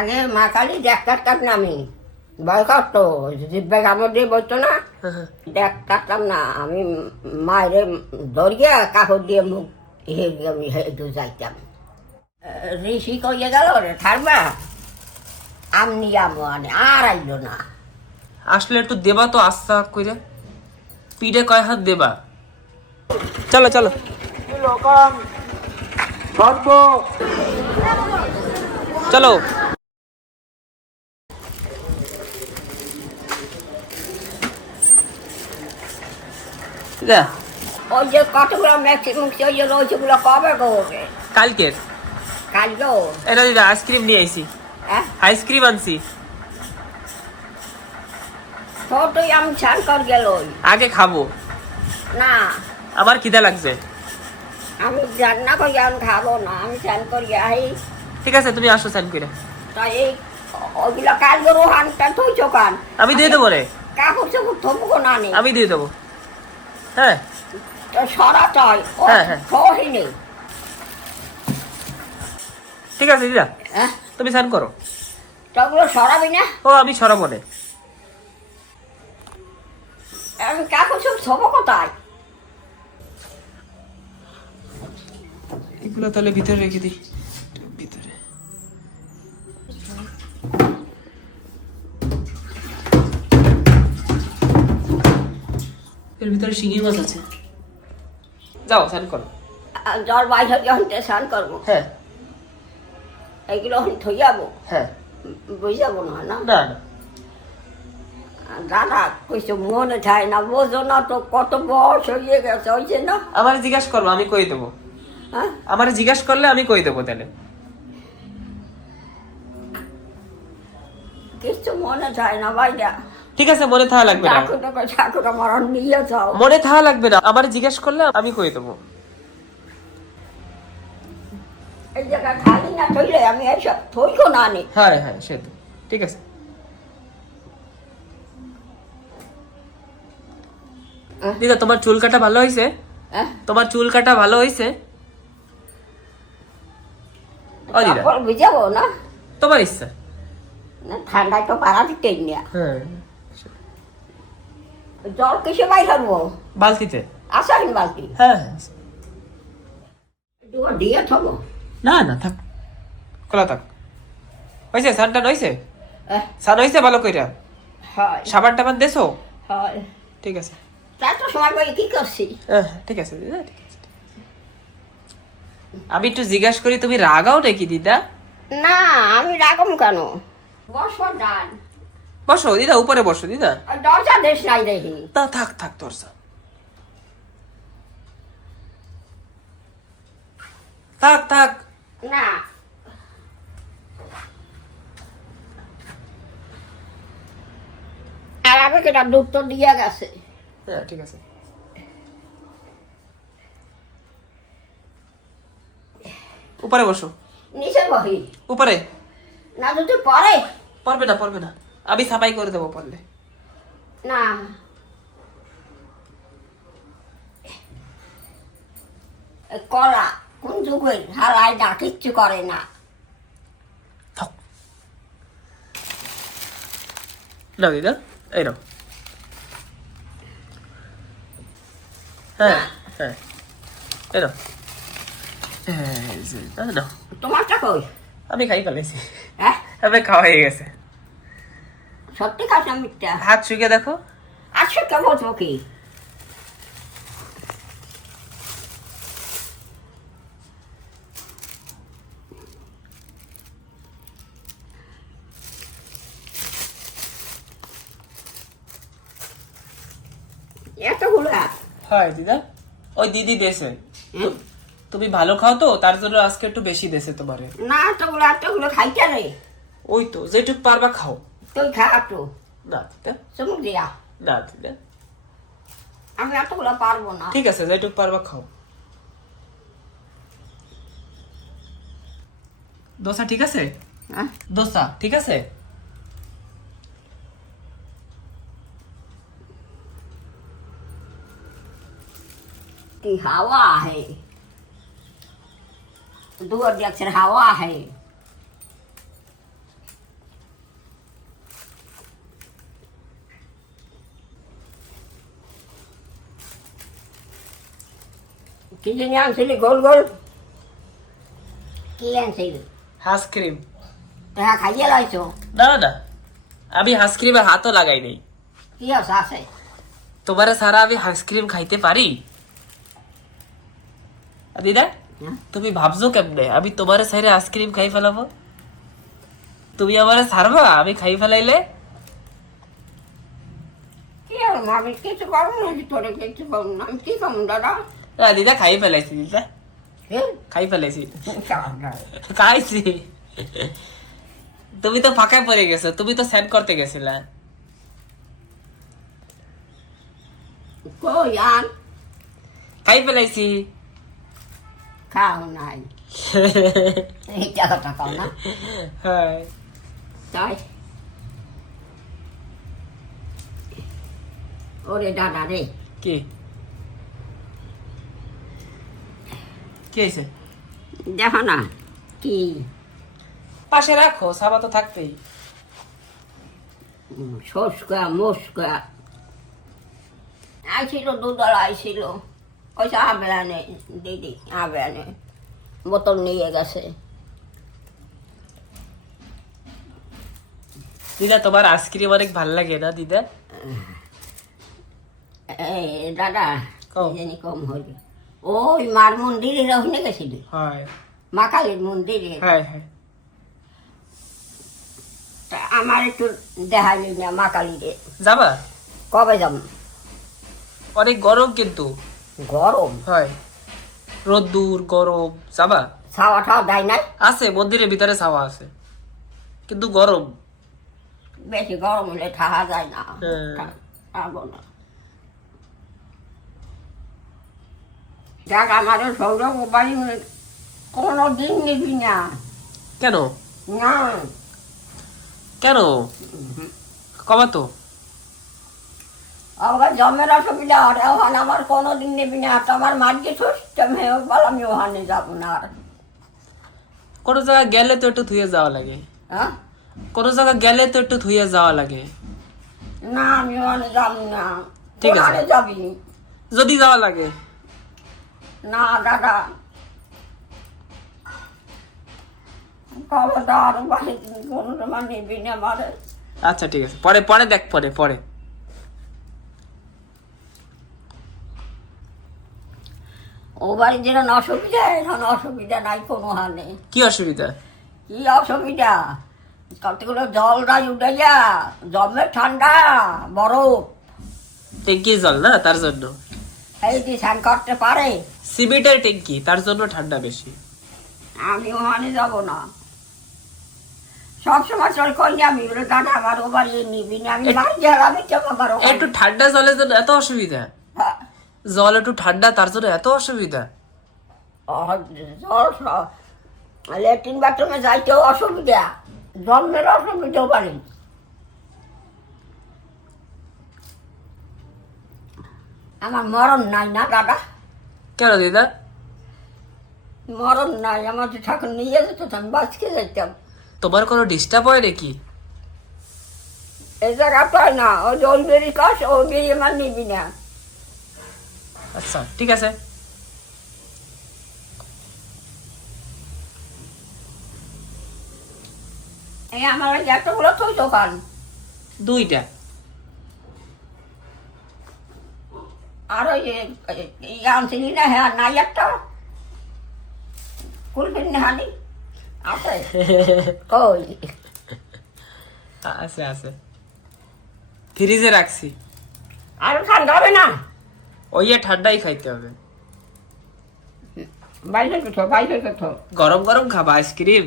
আগে মা কালী দেখ কাটতাম না আমি, ভয় করতো, জিব্বে কামড় দিয়ে বলতো না, দেখ কাটতাম না আমি, মায়ের ধরিয়া কাপড় দিয়ে মুখ আমি হেঁটু যাইতাম। ঋষি কইয়ে গেল রে থাকবা, আমনি আমো আনে আর আইলো না। আসলে একটু দেবা তো আস্তে করে, পিঠে কয় হাত দেবা। চলো চলো চলো। ওই যে কতগুলো ম্যাক্সিমাম ওই যে রয়েছেগুলো কবে করবে? কালকের কালকেও? এটা দিদা আইসক্রিম নিয়ে আইছি, হ্যাঁ আইসক্রিম আনছি। তুই আমি ছান কর গেল আগে খাবো না, আমার খিদা লাগছে। আমি রান্না করি আমি খাবো না, আমি ছান করি আই। ঠিক আছে তুমি আসো স্যান করে। তাই এই ওইগুলো কাল গরু হানটা তুই চোখান আমি দিয়ে দেবো রে, কাপড় চোপড় থবুকো না নেই, আমি দিয়ে দেবো। হ্যাঁ সরা চাই হ্যাঁ, হ্যাঁ। সহি নেই। ঠিক আছে দিদা, হ্যাঁ তুমি স্নান করো। তোগুলো সরাবি না? ও আমি সরাবো না। আমি কাপড় চোপড় থবো কোথায়? এগুলো তাহলে ভিতরে রেখে দিই, ভিতরে। এর ভিতরে শিঙি মাছ আছে, যাও স্নান করো। জল বাইরে যখন স্নান করবো, হ্যাঁ এইগুলো থই যাবো, হ্যাঁ, বুঝে যাবো না না? না না দাদা কিছু মনে চায় না, বোঝো না তো কত বয়স হয়ে গেছে, হয়েছে না? আমার জিজ্ঞাসা করবো, আমি কই দেবো। হ্যাঁ আমার জিজ্ঞাসা করলে আমি কই দেবো তাহলে। কিছু মনে চায় না ভাইরা। ঠিক আছে, মনে থাকা লাগবে না, ঠাকুর আমার নিয়ে যাও, মনে থাকা লাগবে না, আমার জিজ্ঞাসা করলে আমি কই দেবো। এই জায়গা খালি না থইলে আমি এইসব থইকো না নি। হ্যাঁ হ্যাঁ সে তো ঠিক আছে। দিদা তোমার চুল কাটা ভালো হয়েছে? হ্যাঁ তোমার চুল কাটা ভালো হয়েছে? ও দিদা কাপড় ভিজাবো না? তোমার ইচ্ছা। না ঠান্ডায় তো পাড়া দিতেই না। হ্যাঁ জল কিসে বাই করবো? বালতিতে। আসারিন বালতি হ্যাঁ দিয়ে থবো? না না থাক, খোলা থাক। হয়েছে সানটা হয়েছে? হ্যাঁ সান হয়েছে ভালো কইরা? হয় সাবান টাবান দেছো? হয়। ঠিক আছে। তাই তো সময় বলে কি করছি? হ্যাঁ ঠিক আছে দিদা, ঠিক আছে। আমি একটু জিজ্ঞাসা করি, তুমি রাগাও নাকি দিদা? না আমি রাখম কেন? বসো ডান, বসো দিদা, উপরে বসো দিদা। দরজা দেশ নাই দেখি। তা থাক থাক তোর সা। থাক থাক। না আর আমি কেটা দুধ তো দিয়ে গেছে। হ্যাঁ ঠিক আছে। উপরে বসো। নিচে বহি উপরে। না যদি পরে? পারবে না পারবে না, আমি সাফাই করে দেবো পারলে। না করা কোন যুগের হালাই না, কিচ্ছু করে না। থাক। নাও দিদা, এই নাও। হ্যাঁ হ্যাঁ এই নাও। নাও তোমারটা কই? আমি খাই ফেলেছি। হ্যাঁ আমি খাওয়া হয়ে গেছে। সত্যি খাসা মিথ্যা? হাত শুকে দেখো। আচ্ছা কে বলবো কি? এতগুলো হয় দিদা, ওই দিদি দেশে। হুম? তুমি ভালো খাও তো, তার জন্য আজকে একটু বেশি দেশে তোমারে। না এতগুলো খাইতে রে। ওই তো যেটুক পারবা খাও। তুই খা একটু না দিদা, চুমুক দিয়া। না দিদা, আমি এতগুলো পারবো না। ঠিক আছে যেটুক পারবা খাও। দোসা ঠিক আছে? হ্যাঁ দোসা ঠিক আছে? की हवा है, दो अध्यक्ष हवा है। কি জানি আনছিলি গোল গোল কি আনছিলি আইসক্রিম। হ্যাঁ খাইয়ে লাইছো না না, আমি আইসক্রিমে হাতও লাগাই নাই। কি আছে তোমারে সারা আমি আইসক্রিম খাইতে পারি? দিদা হ্যাঁ? তুমি ভাবছো কেমনে আমি তোমারে সাইরে আইসক্রিম খাই ফেলাবো? তুমি আমারে ছাড়বা আমি খাই ফেলাইলে? কি আর আমি কিছু করবো না, তোরে কিছু করবো না, আমি কি করবো দাদা? না দিদা খাই ফেলাইছি, দিদা হ্যাঁ? খাই ফেলাইছি, খাইছি। তুমি তো ফাঁকায় পড়ে গেছো, তুমি তো সেন্ড করতে গেছিলা। কই আন খাই ফেলাইছি। খাও নাই এই টাকাটা খাও না হ্যাঁ তাই ওরে দাদা রে কি কি হয়েছে? দেখো না কি পাশে রাখো, সাবা তো থাকতেই। সস্কা মস্কা আইছিল দুদল আইছিল ওই আবে আনে দিদি আবে আনে বোতল নিয়ে গেছে। দিদা তোমার আইসক্রিম অনেক ভাল লাগে না দিদা? এই দাদা কও। কি জানি কম হইল ওই মার মন্দিরে ওখানে গেছিলি হয় মা কালীর মন্দিরে হ্যাঁ হ্যাঁ। তা আমার একটু দেখালি না মা কালীরে যাবা? কবে যাব? অনেক গরম কিন্তু। গরম হয় রোদ্দুর গরম, যাবা? ছাওয়া ঠাওয়া দেয় নাই আছে মন্দিরের ভিতরে ছাওয়া আছে কিন্তু গরম। বেশি গরম হলে থাকা যায় না হ্যাঁ। থাকবো না। দেখ আমাদের সৌরভ বাড়ি কোনো দিন নিবি না কেন না কেন কবা তো? আমার জমের অসুবিধা ওটা ওখানে আমার কোনো দিন নেবি না তোমার মার্গে সুস্থ বল আমি ওখানে যাবো না আর কোনো জায়গায় গেলে তো একটু ধুয়ে যাওয়া লাগে। হ্যাঁ কোনো জায়গায় গেলে তো একটু ধুয়ে যাওয়া লাগে। না আমি ওখানে যাবো না ঠিক আছে। ওখানে যাবি যদি যাওয়া লাগে। না দাদা খবরদার বাড়ি কোনো সময় নিবি না আমারে আচ্ছা ঠিক আছে, পরে পরে দেখ, পরে পরে। ও বাড়ি যেন অসুবিধা এখন অসুবিধা নাই কোনো হানে কি অসুবিধা? কি অসুবিধা কতগুলো জল রাই উঠে যা জমে ঠান্ডা বরফ ট্যাঙ্কি জল না তার জন্য। এই যে স্নান করতে পারে সিমেন্টের ট্যাঙ্কি তার জন্য ঠান্ডা বেশি। আমি ওখানে যাব না সবসময় চল কই আমি বলে দাদা আমার ও বাড়ি নিবি না আমি বাড়ি যাবি তো আমার একটু ঠান্ডা জলের জন্য এত অসুবিধা? জল একটু ঠান্ডা তার জন্য এত অসুবিধা? জল ল্যাট্রিন বাথরুমে যাইতেও অসুবিধা জন্মের অসুবিধা বাড়ি আমার মরণ নাই না দাদা কেন দিদা? মরণ নাই আমার যে ঠাকুর নিয়ে যেত আমি বাঁচকে যেতাম তোমার কোনো ডিস্টার্ব হয় নাকি? এই জায়গা পায় না ওই যে ওই বেরি কাজ ওই বেরি আমার নিবি না আচ্ছা ঠিক আছে। এই আমার ওই এতগুলো তুই দোকান দুইটা। আর ওই আনছিলি না হ্যাঁ নাই একটা কুলফিন হানি আছে কই আছে আছে, ফ্রিজে রাখছি। আর ঠান্ডা হবে না ওই ঠান্ডাই খাইতে হবে। বাইরে কোথাও বাইরে কোথাও গরম গরম খাবা আইসক্রিম?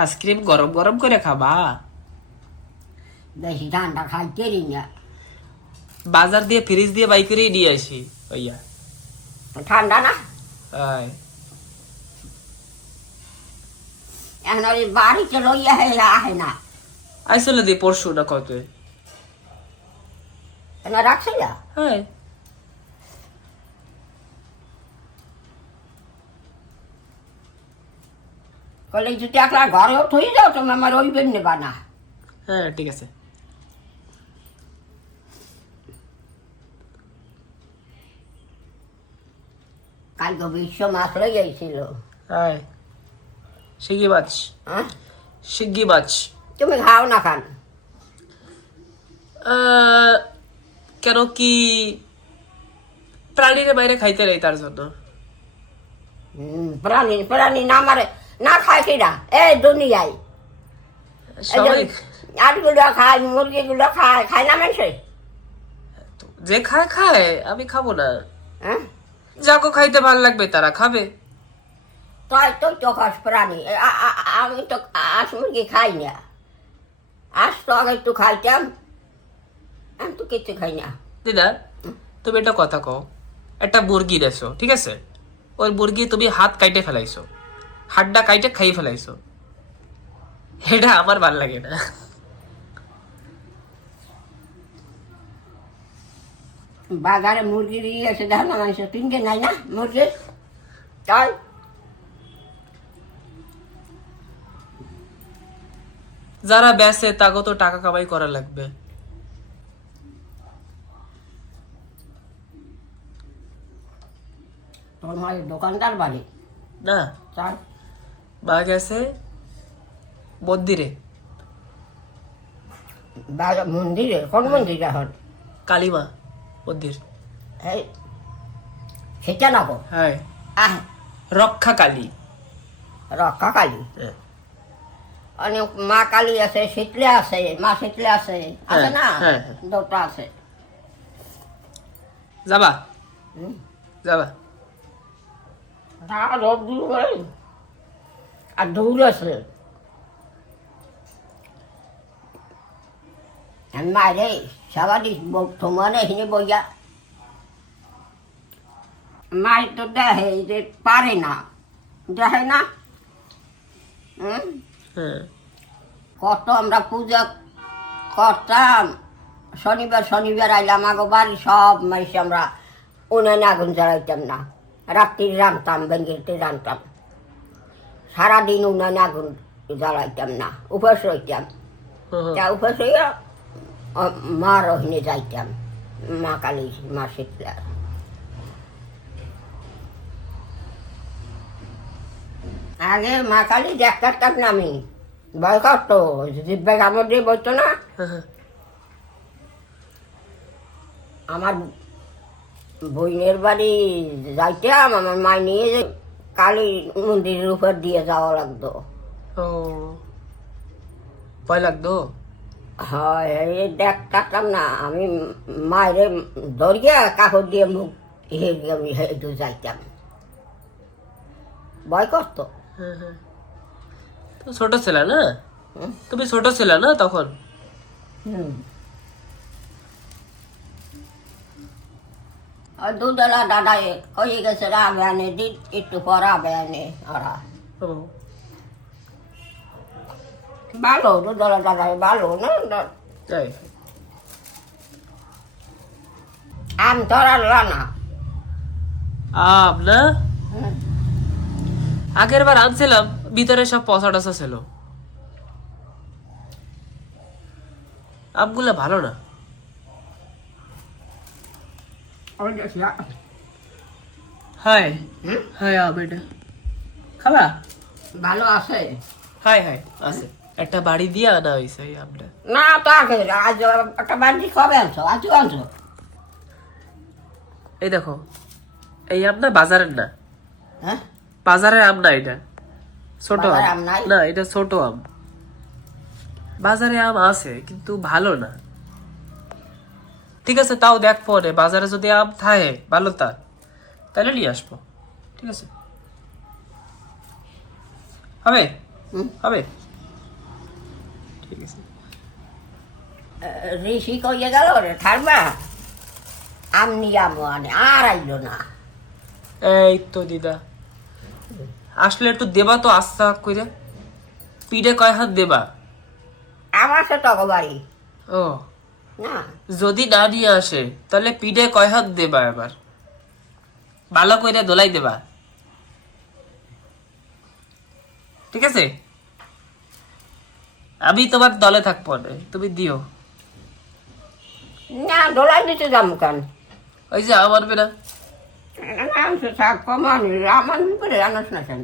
আইসক্রিম গরম গরম করে খাবা? বেশি ঠান্ডা খাইতেই না বাজার দিয়ে ফ্রিজ দিয়ে বাই করেই নিয়ে আসি ওইয়া। ঠান্ডা না আয় এখন ওই বাড়িতে লইয়া আহে না আইসলে দি পরশু না কত। না রাখছে না হ্যাঁ কলে যদি একলা ঘরেও থই যাও তুমি আমার ওই বেন নেবা না হ্যাঁ ঠিক আছে। কালকে বিশ্ব মাছ লই যাইছিল। হ্যাঁ শিগি মাছ, হ্যাঁ শিগি মাছ। তুমি খাও না খান? কেন কি প্রাণীর বাইরে খাইতে নেই তার জন্য। প্রাণী প্রাণী না মারে না খায় কিনা এই দুনিয়ায়? সবাই আটগুলো খায়, মুরগিগুলো খায়, খায় না মানুষে? যে খায় খায়, আমি খাবো না। হ্যাঁ যাকে খাইতে ভাল লাগবে তারা খাবে। তাই তো খাস প্রাণী। আমি তো আঁশ মুরগি খাই না। আঁশ তো আগে একটু খাইতাম, আমি তো কিছু খাই না। দিদা তুমি একটা কথা কও, একটা মুরগি দেছো, ঠিক আছে? ওই মুরগি তুমি হাত কাইটে ফেলাইছো, হাড্ডা কাইটে খাই ফেলাইছো, এটা আমার ভাল লাগে না। বাজারে মুরগি দিয়ে এসে দেখো না মানুষ কিনতে নাই না মুরগি। তাই যারা বেচে তাকে তো টাকা কামাই করা লাগবে। তোর মায়ের দোকানদার বাড়ি না, তাই বা গেছে মন্দিরে, মন্দিরে। কোন মন্দির এখন? কালীমা মন্দির। এই সেটা না গো। হ্যাঁ, আহ রক্ষা কালী। রক্ষা কালী। হ্যাঁ। অনেক মা কালী আছে, শীতলে আছে, মা শীতলে আছে, আছে না? হ্যাঁ, হ্যাঁ। দুটো আছে। যাবা হুম। যাবা? রোদ দূর করে আর দূর আছে। মারে সবারই তোমার এখানে বইয়া মাই তো দেখে যে পারে না, দেখে না। হ্যাঁ। কত আমরা পূজা করতাম, শনিবার শনিবার আইলাম আগো বাড়ি সব মাইসে আমরা উনানে আগুন জ্বালাইতাম না, রাত্রি রাঁধতাম, বেঙ্গিতে রাঁধতাম, সারাদিন উনানে আগুন জ্বালাইতাম না, উপোস রইতাম। তা উপোস হইয়া মার ওখানে যাইতাম, মা কালী, মা শীতলা। আগে মা কালী দেখতাম না আমি, ভয় করতো, জিব্বা কামড় দিয়ে বলতো না। আমার বইনের বাড়ি যাইতাম, আমার মা নিয়ে যে কালী মন্দিরের উপর দিয়ে যাওয়া লাগতো। ও ভয় লাগতো? হয়, এই দেখতাম না আমি, মায়ের ধরিয়া কাপড় দিয়ে মুখ হেঁটু যাইতাম, ভয় করতো। তুমি ছোট ছিল না, তুমি ছোট ছিল না তখন। দুধলা দাদা কয়ে গেছে রাবে আনে, একটু পর আবে আনে ওরা। ভালো দুধলা দাদা, ভালো না? তাই আম ধরাল না। আম না, আগের বার আনছিলাম, ভিতরে সব পচা টসা ছিল, আমগুলা ভালো না। হাই হাই আম এটা খাবা? ভালো আছে হাই হাই আছে, একটা বাড়ি দিয়ে আনা হয়েছে এই আমটা। না? তো আগে আজ একটা বাড়ি কবে আনছো? আজও আনছো? এই দেখো, এই আম না বাজারের না, হ্যাঁ, বাজারের আম না, এটা ছোট বাজারের আম আম নাই? না, এটা ছোট আম। বাজারে আম আছে কিন্তু ভালো না। ঠিক আছে, তাও দেখ পরে বাজারে যদি আম থাকে ভালো তাহলে নিয়ে আসবো, ঠিক আছে? হবে হবে, ঠিক আছে। ঋষি কইয়ে গেল রে ঠারবা আম নিয়ে আমো আনে, আর আইলো না। এই তো দিদা আসলে একটু দেবা তো, আস্তে করে পিঠে কয় হাত দেবা? আমার সে টক বাড়ি ও, না। যদি না নিয়ে আসে তাহলে পিঠে কয় হাত দেবা? এবার ভালো করে দোলাই দেবা, ঠিক আছে? আমি তোমার দলে থাকবো না, তুমি দিও। না দোলাই দিতে যাম কেন? ওই যে আমার বেনা আনছে শাক কমানি আমার করে আনস না কেন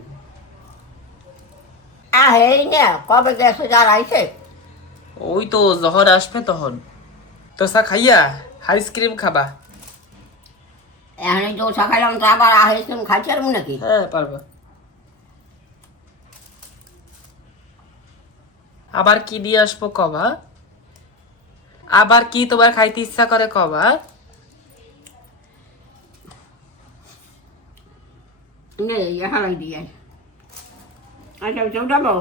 এই না কবে গেছে যারা আইছে ওই তো যখন আসবে তখন দোসা খাইয়া আইসক্রিম খাবা। এখন দোসা খাইলাম তো আবার আইসক্রিম খাইতে পারবো নাকি? হ্যাঁ পারবা। আবার কি দিয়ে আসবো কবা? আবার কি তোমার খাইতে ইচ্ছা করে কবা? নে হালাই দিয়ে আচ্ছা চৌটাবো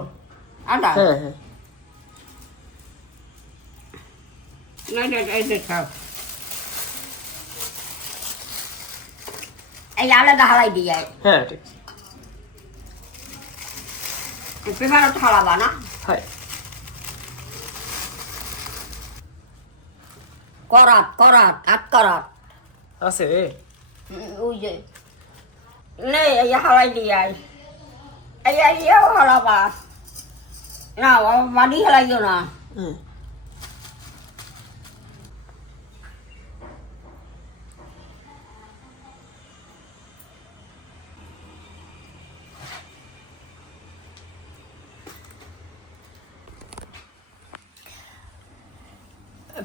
আটা হ্যাঁ হ্যাঁ না এই খাও এই আলাদা হালাই দিয়ে হ্যাঁ ঠিক পেপারও তো হালাবা না হয়। করাত করাত আট করাত আছে ওই যে নে এই হালাই দিয়ে এই হালাবা না বাড়ি হালাইও না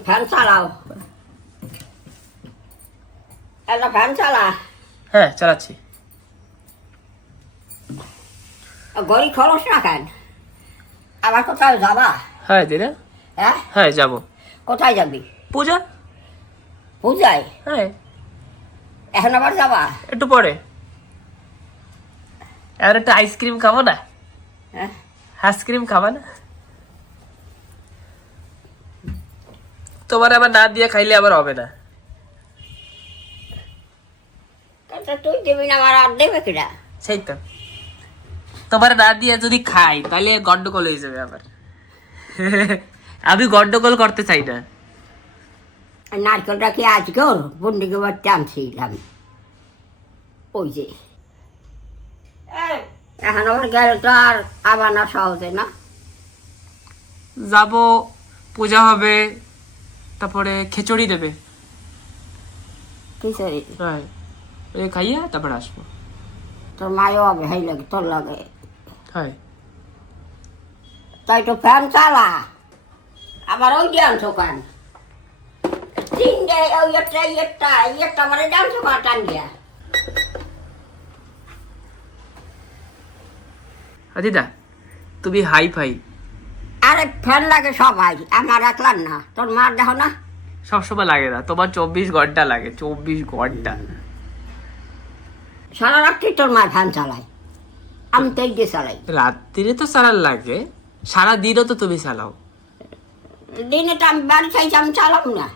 ফ্যান চালাও একটা ফ্যান চালা হ্যাঁ চালাচ্ছি। গড়ি খরচ না কেন আবার কোথায় যাবা? হ্যাঁ দিদা হ্যাঁ হ্যাঁ যাবো। কোথায় যাবি? পূজা। পূজায়? হ্যাঁ এখন আবার যাবা? একটু পরে। আর একটা আইসক্রিম খাবো না? হ্যাঁ আইসক্রিম খাবা না? তোমার আবার না দিয়ে খাইলে আবার হবে না। তুই দিবি না আমার আর দেবে কিনা? সেই তো তোমার না দিয়ে যদি খাই তাহলে গন্ডগোল হয়ে যাবে আবার। আমি গন্ডগোল করতে চাই না। নারকেলটা কি আজকেও বন্ডিকে বাড়তে আনছিলাম ওই যে এখন আবার গেলে তো আর আবার না সহজে না যাব, পূজা হবে, তারপরে খিচুড়ি দেবে। কিসের হ্যাঁ খাইয়া তারপরে আসবো। তোর মায়ও হবে হাই লাগে তোর লাগে হ্যাঁ তাই তো ফ্যান চালা আবার ওই ডান্স ওখান তিনটে ওই একটা মানে ডান্স ওখান টান দিয়া দিদা তুমি হাই ফাই আরে ফ্যান লাগে সবাই আমার একলার না তোর মার দেখো না সবসময় লাগে না, তোমার 24 ঘন্টা লাগে। 24 ঘন্টা সারা রাত্রি তোর মা ফ্যান চালায় আমি তো এই দিয়ে চালাই রাত্রিরে তো সারার লাগে, সারা দিনও তো তুমি চালাও। দিনে তো আমি বাড়ি চাইছি আমি চালাম না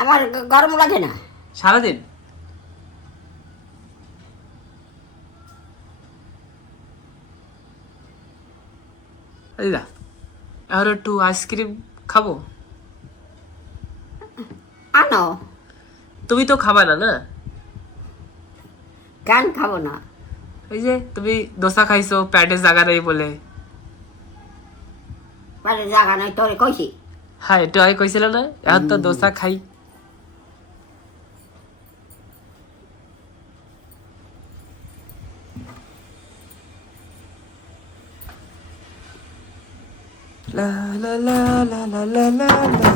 আমার গরম লাগে না সারাদিন দিদা আর একটু আইসক্রিম খাবো? আনো তুমি তো খাবা না না? কেন খাবো না? ওই যে তুমি দোসা খাইছো প্যাটের জায়গা নেই বলে। বাড়ির জায়গা নাই তোরে কইছি হ্যাঁ একটু আগে কইছিল না এখন তো দোসা খাই। লা লা লা লা লা লা লা লা।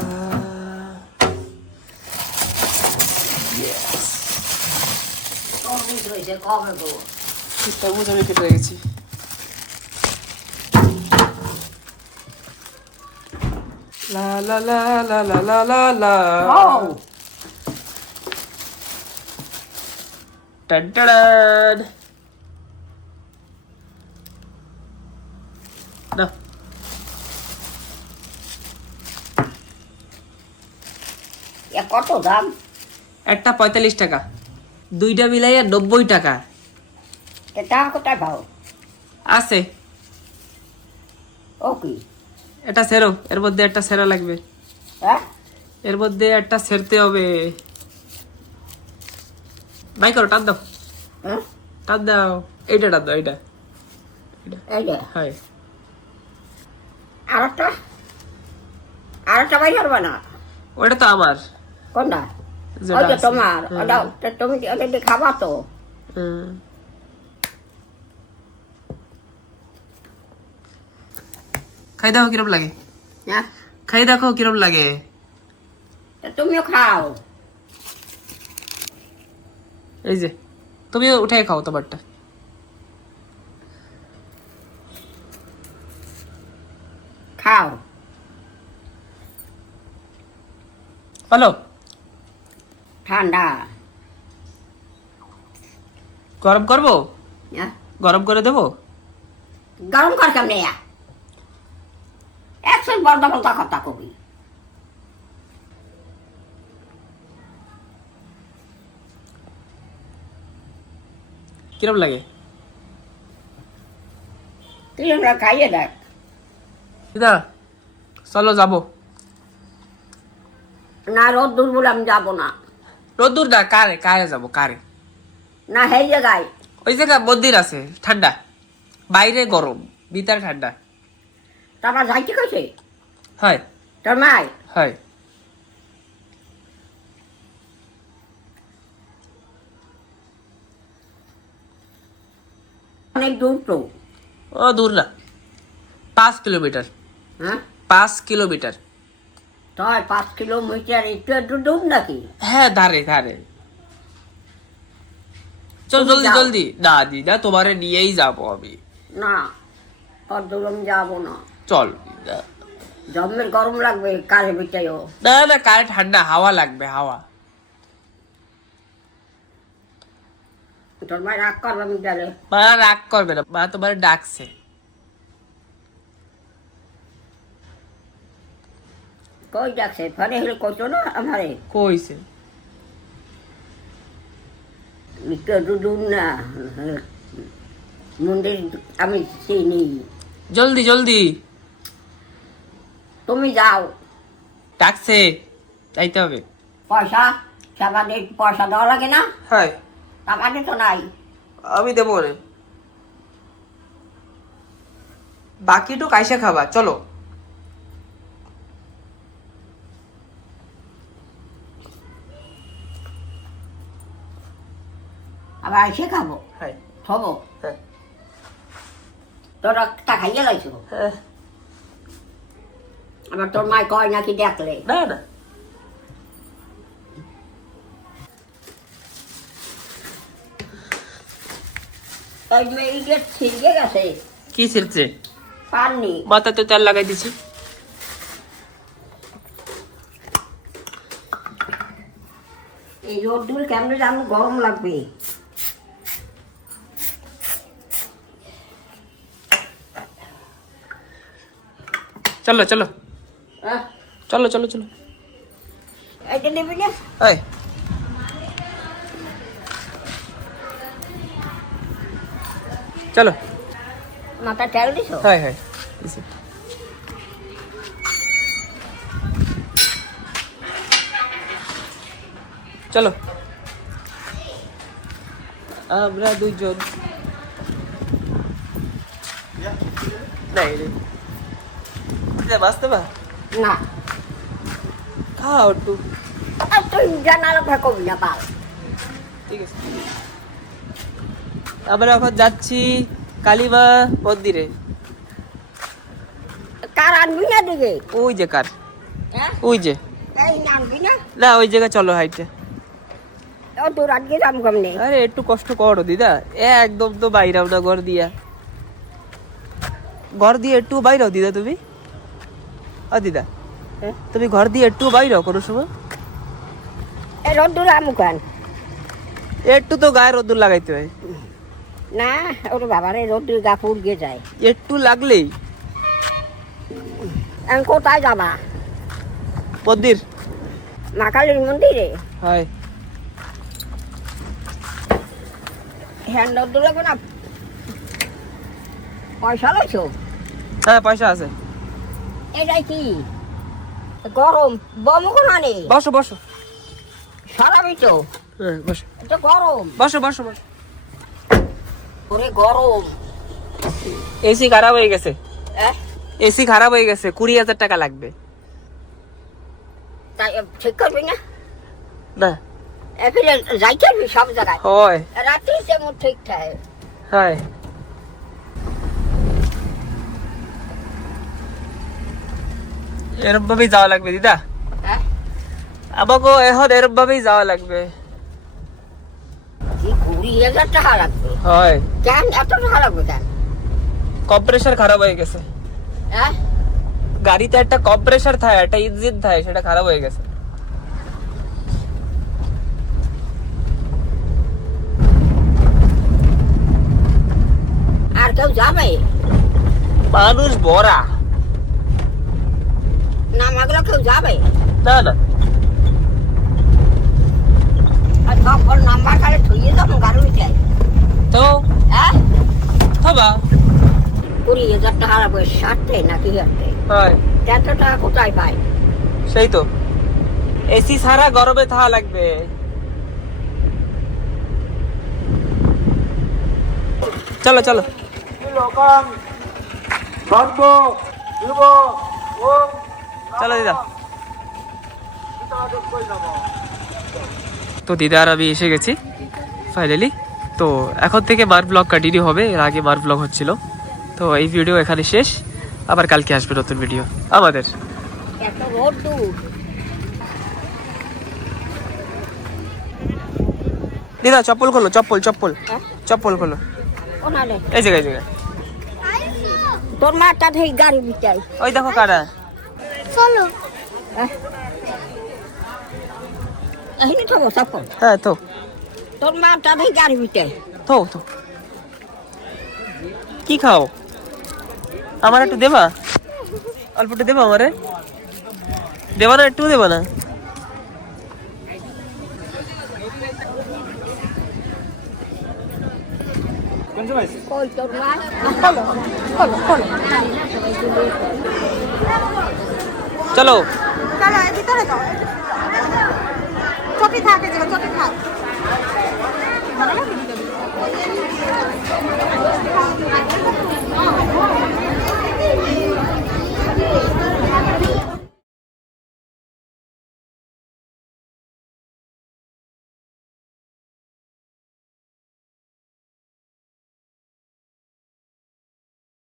তরমুজ রয়েছে কবে গো তরমুজ আমি কেটে রেখেছি। লা লা লা লা লা লা লা লা। টান টান। নাও। কত দাম? একটা 45 টাকা, দুইটা মিলাইয়া 90 টাকা। এটা কোথায় পাও? আছে ও কি এটা সেরো, এর মধ্যে একটা সেরা লাগবে। হ্যাঁ এর মধ্যে একটা সেরতে হবে। বাই করো, টান দাও, হ্যাঁ টান দাও, এইটা টান দাও, এইটা এই যে হ্যাঁ। আরেকটা বাই করবা না? ওটা তো আমার, কোনটা? যেটা ওই যে আছে। তোমার হ্যাঁ। তুমি ওটা দিয়ে খাবা তো। হুম। খাই দেখো কিরম লাগে, হ্যাঁ খাই দেখো কিরম লাগে। তুমিও খাও। এই যে তুমিও উঠে খাও তোমারটা। খাও। বলো। ঠান্ডা। গরম করবো, হ্যাঁ? গরম করে দেবো। গরম কর কেমনে একশো বলতা বলতা কথা কবি। কিরম লাগে? তুই আমরা খাইয়ে দেখ। দিদা চলো যাবো। না রোদ দূর বলে আমি যাবো না। রোদ্দুর না, কারে কারে যাবো, কারে। না সেই জায়গায় ওই জায়গায় মন্দির আছে, ঠান্ডা, বাইরে গরম, ভিতরে ঠান্ডা। তারপর যাইতে কইছে হয় তোর মাই। হয়। অনেক দূর তো। ও দূর না, 5 কিলোমিটার। হ্যাঁ 5 কিলোমিটার। তাই 5 কিলোমিটার একটু একটু দূর নাকি? হ্যাঁ ধারে ধারে। চল তুমি জলদি যাও। জলদি। না দিদা তোমারে নিয়েই যাবো আমি। না অত দূর আমি যাবো না। চল দিদা। জন্মের গরম লাগবে কারে বেটাইও। না না, কারে ঠান্ডা হাওয়া লাগবে, হাওয়া। তোর মাই রাগ করবে আমি গেলে। মা রাগ করবে না, মা তোমার ডাকছে। কই যাচ্ছে ফলে হলে কইতো না আমারে কইছে একটু একটু দূর না। মন্দির আমি চিনি। জলদি জলদি। তুমি যাও। ডাকছে, যাইতে হবে। পয়সা সাবানের পয়সা দেওয়া লাগে না? হ্যাঁ আমাদের তো নাই। আমি দেবো না, বাকিটুক আইসা খাবা। চলো। আবার এসে খাবো হ্যাঁ খাবো। হ্যাঁ তোর একটা খাইয়ে লাইছো। হ্যাঁ। আবার তোর মায় কয় নাকি দেখলে। না না, ওই মেয়ে ছিঁড়ে গেছে কি ছিড়ছে? পাননি। মাথায় তো তেল লাগাই দিছি। এই রোদ্দুর কেমনে জানো গরম লাগবে। চলো চলো হ্যাঁ চলো চলো চলো। এটা নেবি না? এই চলো। মাথা তেল দিছো? হ্যাঁ হ্যাঁ দিছি। চলো আমরা দুজন। নাই রে বাঁচতে পা না খাও একটু। আর তুই জানার কথা কবি না পাল। ঠিক আছে, আমরা এখন যাচ্ছি কালীমা মন্দিরে। কার আনবি না দিকে? ওই যে কার, হ্যাঁ ওই যে। এই আনবি না? না ওই জায়গায় চলো হাইটে। ও তোর আজকে দাম কম নেই। আরে একটু কষ্ট করো দিদা, একদম তো বাইরাও না ঘর দিয়া। ঘর দিয়ে একটু বাইরাও দিদা তুমি। ও দিদা হ্যাঁ? তুমি ঘর দিয়ে একটু বাইরাও কোনো সময়। এই রোদ্দুর আমুকান একটু তো গায়ে রোদ্দুর লাগাইতে হয়। না ওর বাবারে রোদ্দুর গা পুড়িয়ে যায়। একটু লাগলেই। আমি কোথায় যাবা? মন্দির। মা কালীর মন্দিরে? হয়। হ্যাঁ রোদ্দুর লাগবে না। পয়সা লইছো? হ্যাঁ পয়সা আছে। এটাই কি গরম বমুখন আনে? বসো বসো। সরাবি তো। হ্যাঁ বসো এটা গরম। বসো বসো বসো। ওরে গরম। এসি খারাপ হয়ে গেছে, হ্যাঁ এসি খারাপ হয়ে গেছে, 20,000 টাকা লাগবে। তাই ঠিক করবি না? না এখানে যাইতে হবে সব জায়গায় হয় রাত্রি তেমন ঠিক থাকে হয় এরম ভাবেই যাওয়া লাগবে দিদা হ্যাঁ আমাকে এখন এরম ভাবেই যাওয়া লাগবে এই 20,000 টাকা লাগবে হয় কেন এত টাকা লাগবে কেন কম্প্রেসার খারাপ হয়ে গেছে হ্যাঁ গাড়িতে একটা কম্প্রেসার থাকে একটা ইঞ্জিন থাকে সেটা খারাপ হয়ে গেছে আর কেউ যাবে মানুষ ভরা না মাগলো কেউ যাবে না না আর সব নাম্বার কার্ডে থইয়ে যাবো গাড়ি চাই তো হ্যাঁ হবা 20,000 টাকা লাগবে সারতে নাকি হারতে হয় এত টাকা কোথায় পাই সেই তো এসি সারা গরমে থাকা লাগবে চলো চলো চলো দিদা তো দিদা আর আমি এসে গেছি ফাইনালি তো এখন থেকে মার ব্লগ কন্টিনিউ হবে এর আগে মার ব্লগ হচ্ছিল তো এই ভিডিও এখানে শেষ আবার কালকে আসবে নতুন ভিডিও আমাদের এত রোদ দূর দিদা চপ্পল খোলো চপ্পল চপ্পল হ্যাঁ? চপ্পল খোলো ওনারে এই জায়গায় এই জায়গায় তোর মাটা থেকে গাড়ি বিটাই ওই দেখো কারা চলো এখানে থাকো থাকো হ্যাঁ তো তোর মাটা থেকে গাড়ি বিটাই তো তো কি খাও আমার একটু দেবা অল্প একটু দেবা আমারে দেবা না একটু দেবা না কই তোর মা চলো চলো চলো চলো চলো ভিতরে যাও চটি থাকে চটি থাক